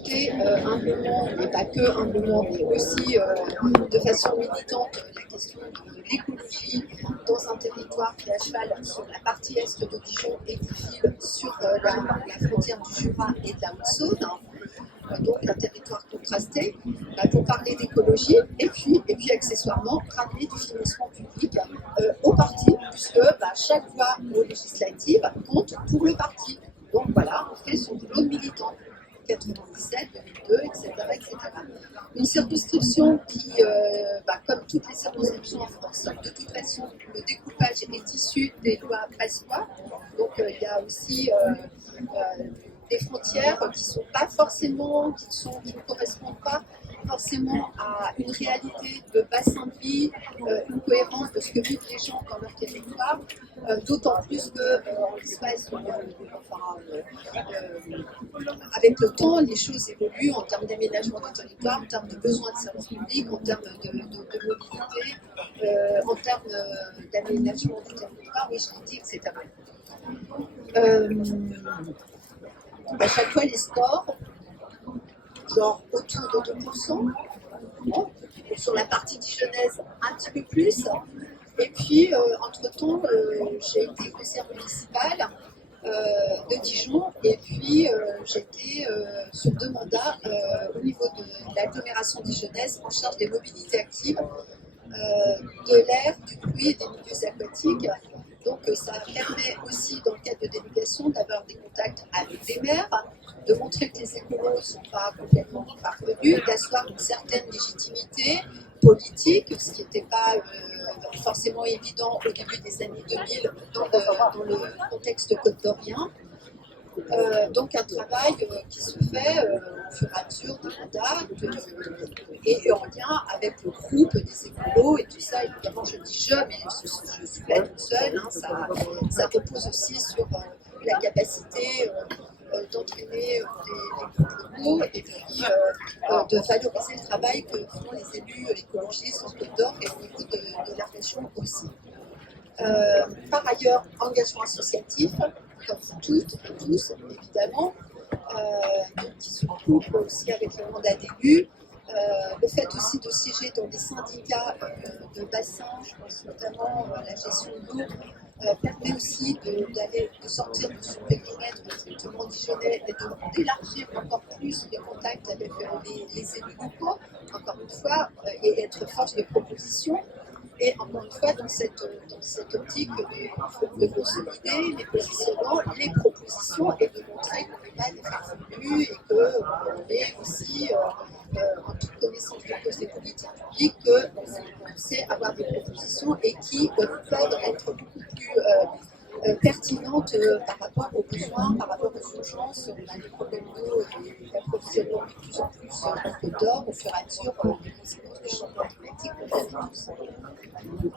porter humblement, et pas que humblement, mais aussi de façon militante, la question de l'écologie dans un territoire qui est à cheval sur la partie est de Dijon et qui file sur la frontière du Jura et de la Haute-Saône. Donc un territoire contrasté, pour parler d'écologie, et puis accessoirement ramener du financement public au parti, puisque chaque voix aux législatives compte pour le parti. Donc voilà, on fait son boulot de militant. 97, 2002, etc., etc. Une circonscription qui, comme toutes les circonscriptions en France, de toute façon, le découpage est issu des lois Pasqua. Donc il y a aussi des frontières qui sont pas forcément, qui ne correspondent pas forcément à une réalité de bassin de vie, une cohérence de ce que vivent les gens dans leur territoire, d'autant plus que en l'espace, avec le temps, les choses évoluent en termes d'aménagement du territoire, en termes de besoins de services publics, en termes de mobilité, en termes d'aménagement du territoire, oui, je l'ai dit, etc. À chaque fois, les scores, genre autour de 2%, bon, sur la partie dijonnaise, un petit peu plus. Et puis, entre-temps, j'ai été conseillère municipale de Dijon, et puis j'étais sur 2 mandats au niveau de l'agglomération dijonnaise en charge des mobilités actives, de l'air, du bruit et des milieux aquatiques. Donc ça permet aussi, dans le cadre de délégation, d'avoir des contacts avec les maires, de montrer que les écolos ne sont pas complètement parvenus, d'asseoir une certaine légitimité politique, ce qui n'était pas forcément évident au début des années 2000 dans le contexte côte-d'Orient. Donc un travail qui se fait au fur et à mesure des mandats et en lien avec le groupe des écolos et tout ça. Évidemment, je dis je, mais je suis pas toute seule. Hein, ça repose aussi sur la capacité d'entraîner les groupes locaux et puis de valoriser le travail que font les élus écologistes en Côte d'Or et au niveau de la région aussi. Par ailleurs, engagement associatif, comme toutes et tous, évidemment, qui se couple aussi avec le mandat d'élu. Le fait aussi de siéger dans des syndicats de bassin, je pense notamment à la gestion de l'eau, permet aussi de sortir de son périmètre strictement dijonnais et d'élargir encore plus les contacts avec les élus locaux, encore une fois, et être force de proposition. Et encore une fois, dans cette optique de consolider les positionnements, les propositions et de montrer qu'on n'est pas des farfelus et qu'on est aussi, en toute connaissance de cause des politiques publiques, qu'on sait avoir des propositions et qui peuvent être beaucoup plus pertinentes par rapport aux besoins, par rapport aux urgences. On a des problèmes d'eau et d'approvisionnement de plus en plus en Côte d'Or au fur et à mesure des conséquences du changement climatique qu'on connaît tous.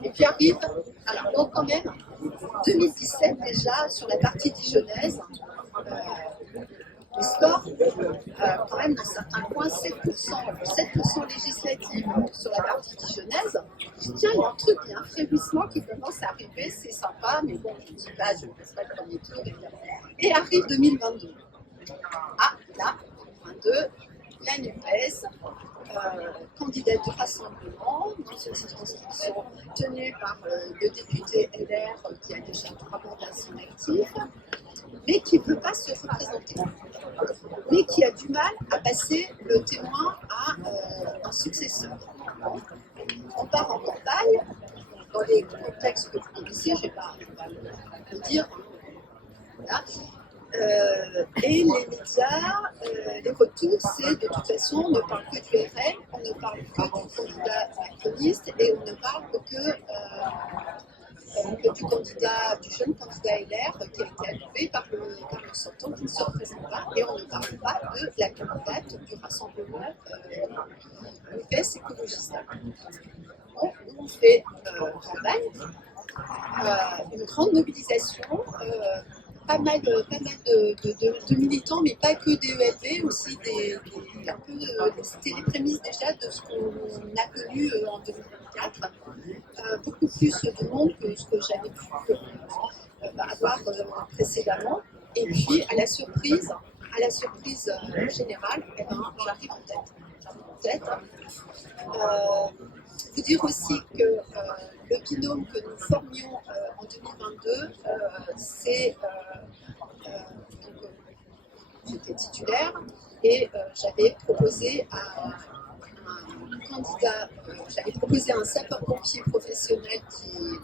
Et puis arrive, alors donc quand même, 2017 déjà, sur la partie dijonnaise, les scores, quand même dans certains coins, 7% législatifs sur la partie dijonnaise. Je dis tiens, il y a un truc, il y a un frémissement qui commence à arriver, c'est sympa, mais bon, je ne dis pas, je ne passe pas le premier tour, évidemment. Et arrive 2022. Ah, là, 2022, la NUPES, candidat du Rassemblement dans une circonscription tenue par le député LR qui a déjà 3 mandats à son actif, mais qui ne peut pas se représenter, mais qui a du mal à passer le témoin à un successeur. On part en campagne, dans les contextes que vous connaissez, je ne vais pas le dire, voilà. Et les médias, les retours, c'est de toute façon, on ne parle que du RN, on ne parle que du candidat macroniste et on ne parle que du jeune candidat LR qui a été annulé par le sortant qui ne se représente pas. Et on ne parle pas de la candidate du Rassemblement NUPES écologiste. Bon, nous, on fait campagne, une grande mobilisation. Pas mal de militants, mais pas que des ELV, aussi c'était les prémices déjà de ce qu'on a connu en 2024. Beaucoup plus de monde que ce que j'avais pu avoir précédemment. Et puis, à la surprise, à la surprise générale, eh ben, j'arrive en tête. Vous dire aussi que le binôme que nous formions en 2022, c'est donc, j'étais titulaire et j'avais proposé à un candidat, j'avais proposé à un sapeur-pompier professionnel qui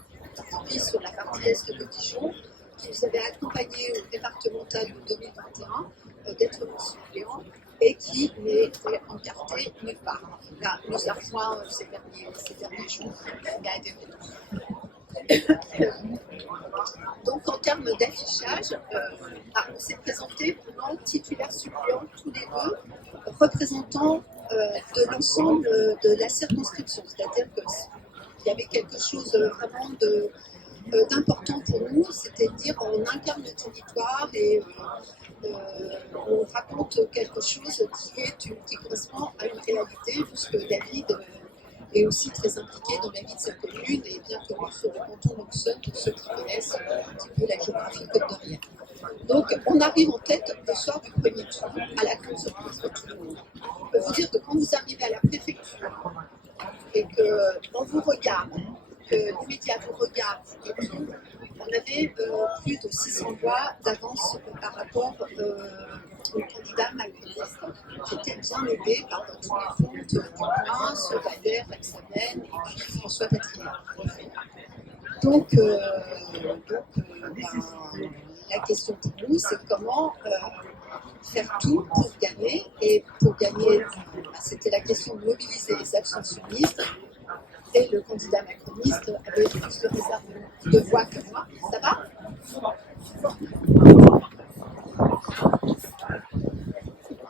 vit sur la partie est de Dijon, qui nous avait accompagné au départemental de 2021, d'être mon suppléant et qui n'était encarté nulle part. Là, nous a rejoint ces derniers jours, il a adhéré. Donc en termes d'affichage, on s'est présenté vraiment titulaire suppléant tous les deux, représentants de l'ensemble de la circonscription. C'est-à-dire qu'il y avait quelque chose vraiment d'important pour nous, c'était de dire on incarne le territoire et on raconte quelque chose qui correspond à une réalité, puisque David est aussi très impliqué dans la vie de sa commune et bien connu sur le canton d'Auxonne pour ceux qui connaissent un petit peu la géographie côte-d'Orière. Donc on arrive en tête le soir du premier tour à la grande surprise de tout le monde. Je peux vous dire que quand vous arrivez à la préfecture et qu'on vous regarde, que les médias vous regardent, et puis on avait plus de 600 voix d'avance par rapport au candidat macroniste qui était bien aidé par tous les fonds du coin, ceux d'Adair, Rexamen et puis François Vatrier. Donc, la question pour nous, c'est comment faire tout pour gagner. Et pour gagner, c'était la question de mobiliser les abstentionnistes. Et le candidat macroniste avait plus de réserve de voix que moi. Ça va ?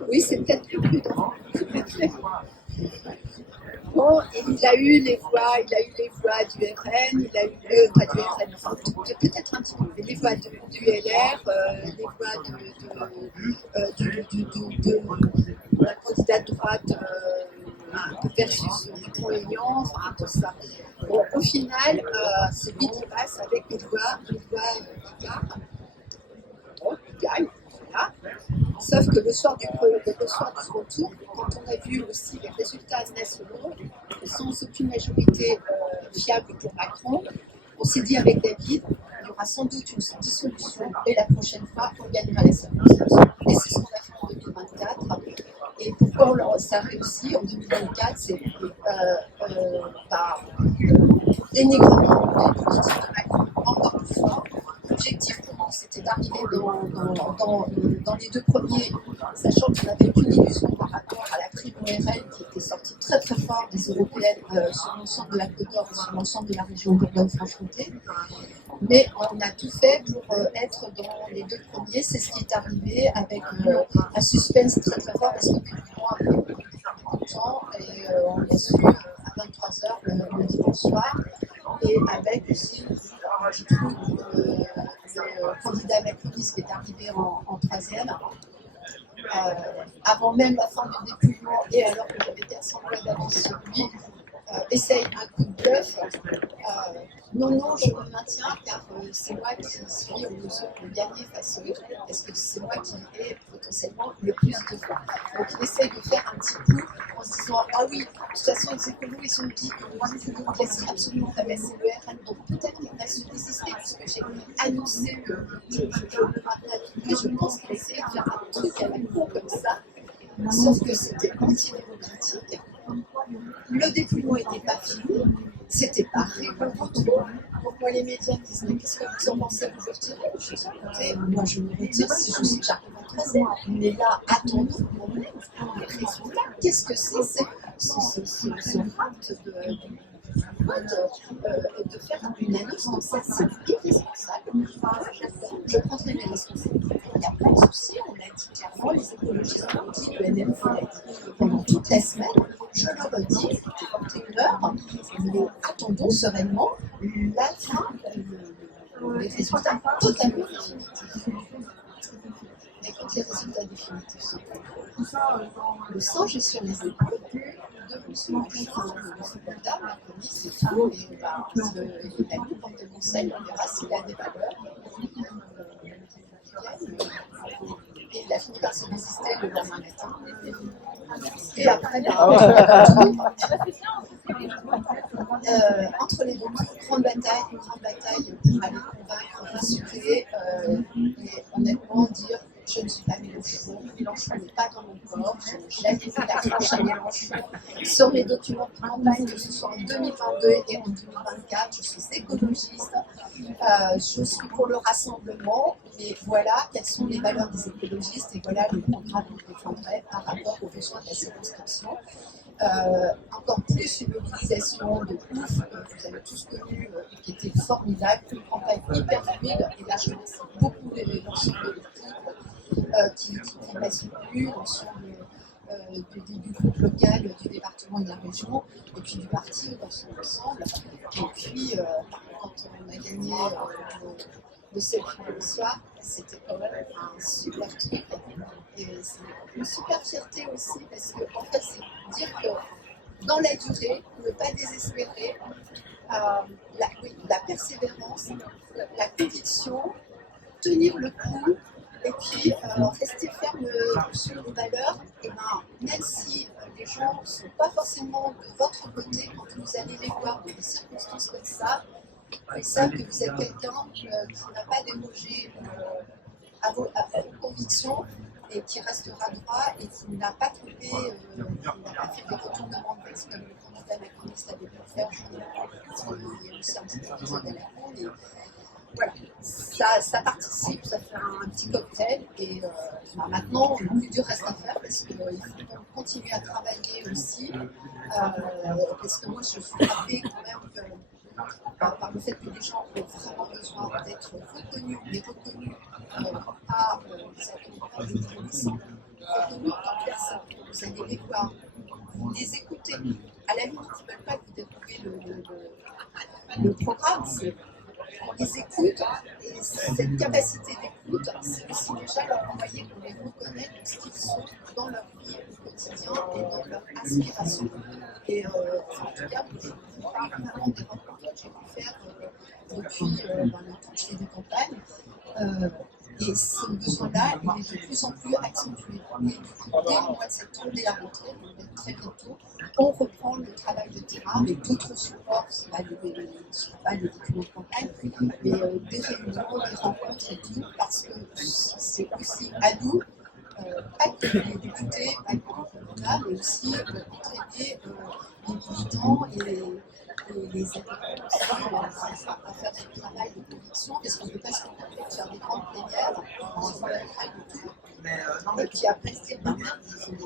Oui, c'est peut-être plus prudent. Bon, il a eu les voix du RN, il a eu pas du RN, enfin peut-être un petit peu, mais les voix du LR, les voix de la candidate droite versus Dupont-Aignan, enfin tout ça. Bon, au final, c'est lui qui passe avec les voix d'Icard. Bon, il gagne, voilà. Sauf que le soir du second tour, quand on a vu aussi les résultats nationaux, sans aucune majorité fiable pour Macron, on s'est dit avec David, il y aura sans doute une dissolution et la prochaine fois, on gagnera la circonscription. Et c'est ce qu'on a fait en 2024. Et pourquoi ça a réussi en 2024, c'est par dénigrement des politiques de Macron encore plus fort. L'objectif pour nous, c'était d'arriver dans les deux premiers, sachant qu'on n'avait qu'une illusion par rapport à la prime ORL qui était sortie très très fort des européennes sur l'ensemble de la Côte d'Or et sur l'ensemble de la région Bourgogne-Franche-Comté. Mais on a tout fait pour être dans les deux premiers. C'est ce qui est arrivé avec un suspense très très fort parce que publiquement, on avait beaucoup de temps et on l'a su à 23h le dimanche soir. Et avec aussi, je trouve, le candidat macroniste qui est arrivé en troisième, avant même la fin du dépouillement et alors que j'avais 400 voix d'avance sur lui, essaye un coup de bluff. Non, je me maintiens car c'est moi qui suis aux mesures de gagner face aux autres parce que c'est moi qui ai potentiellement le plus de voix. Donc il essaye de faire un petit coup en se disant ah oui, de toute façon les écolos ils ont dit que le gouvernement laisserait absolument tabasser le RN, donc peut-être qu'il va se désister puisque j'ai annoncé que je le maintenais. Mais je pense qu'il essayait de faire un truc à la con comme ça, sauf que c'était antidémocratique. Le dépouillement n'était pas fini, c'était pas rigolo du tout. Donc moi les médias me disent mais qu'est-ce que vous en pensez, vous vous retirez? Je dis écoutez, moi je me retire si je sais que j'arrive en troisième. Mais là, attendons les résultats. Qu'est-ce que c'est ce rate de faire une annonce comme ça? C'est irresponsable. Je prendrai mes responsabilités. Il n'y a pas de souci, on a dit clairement, les écologistes l'ont dit, le NMF l'a dit pendant toute la semaine. Je le redis, 21h, mais attendons sereinement la fin, les résultats totalement définitifs. Et quand les résultats définitifs sont le sang, j'ai sur les épaules de M. Macron, Macroniste, c'est tout, et il a mis pour de conseils, on verra s'il a des valeurs. Et il a fini par se résister le lendemain matin. Et après, entre les deux tours, grande bataille pour aller convaincre, rassurer et honnêtement dire je ne suis pas Mélenchon, Mélenchon n'est pas dans mon corps, je n'ai jamais vu la tranche à Mélenchon. Sur mes documents de campagne, que ce soit en 2022 et en 2024, je suis écologiste, je suis pour le rassemblement, et voilà quelles sont les valeurs des écologistes et voilà le programme que je défendrai par rapport aux besoins de la circonscription. Encore plus une mobilisation de ouf, vous avez tous connu, qui était formidable, une campagne hyper fluide, et là je remercie beaucoup l'ensemble de l'équipe qui m'a soutenu, l'ensemble du groupe local, du département et de la région, et puis du parti dans son ensemble. Et puis quand on a gagné le selfie le soir, c'était quand même un super truc. Et c'est une super fierté aussi, parce que en fait, c'est dire que dans la durée, ne pas désespérer, la persévérance, la conviction, tenir le coup, et puis rester ferme sur les valeurs, et même si les gens ne sont pas forcément de votre côté, quand vous allez les voir dans des circonstances comme ça, ils savent que vous êtes quelqu'un qui n'a pas démogé à vos convictions et qui restera droit et qui n'a pas trouvé, qui n'a pas fait des retournements de veste comme le candidat macroniste avait pu le faire. Parce qu'il y a aussi un petit peu besoin d'aller à et voilà, ça participe, ça fait un petit cocktail et maintenant le plus dur reste à faire parce qu'il faut continuer à travailler aussi parce que moi je suis frappée quand même par le fait que les gens ont vraiment besoin d'être reconnus, mais reconnus par les polices, reconnus en tant que personne. Vous allez les voir, vous les écoutez. À la limite, ils ne veulent pas que vous dérouliez le programme, on les écoute et cette capacité d'écoute, c'est aussi déjà leur envoyer qu'on les reconnaît de ce qu'ils sont dans leur vie au quotidien et dans leur aspiration. Et en tout cas, je vous parle vraiment des rencontres que j'ai pu faire depuis le temps que je fais des campagnes. Et ce besoin-là, il est de plus en plus accentué. Et du coup, dès le mois de septembre, dès la rentrée, donc très bientôt, on reprend le travail de terrain avec d'autres supports, ce ne sont pas des documents de campagne, mais des réunions, des rencontres et tout, parce que c'est aussi à nous, pas que les députés, pas que les candidats, mais aussi entraîner les militants et les habitants aussi à faire ce travail de conviction, parce qu'on ne peut pas se contenter de faire des grandes plénières sur la traque de tout, et puis après se dire, bah merde, il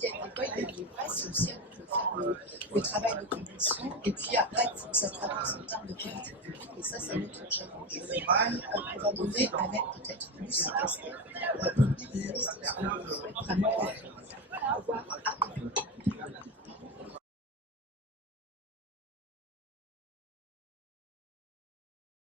gagne pas, c'est aussi à nous de faire le travail de conviction, et puis après, il faut que ça se traduise en termes de politique publique, et ça, c'est notre challenge qu'on va donner avec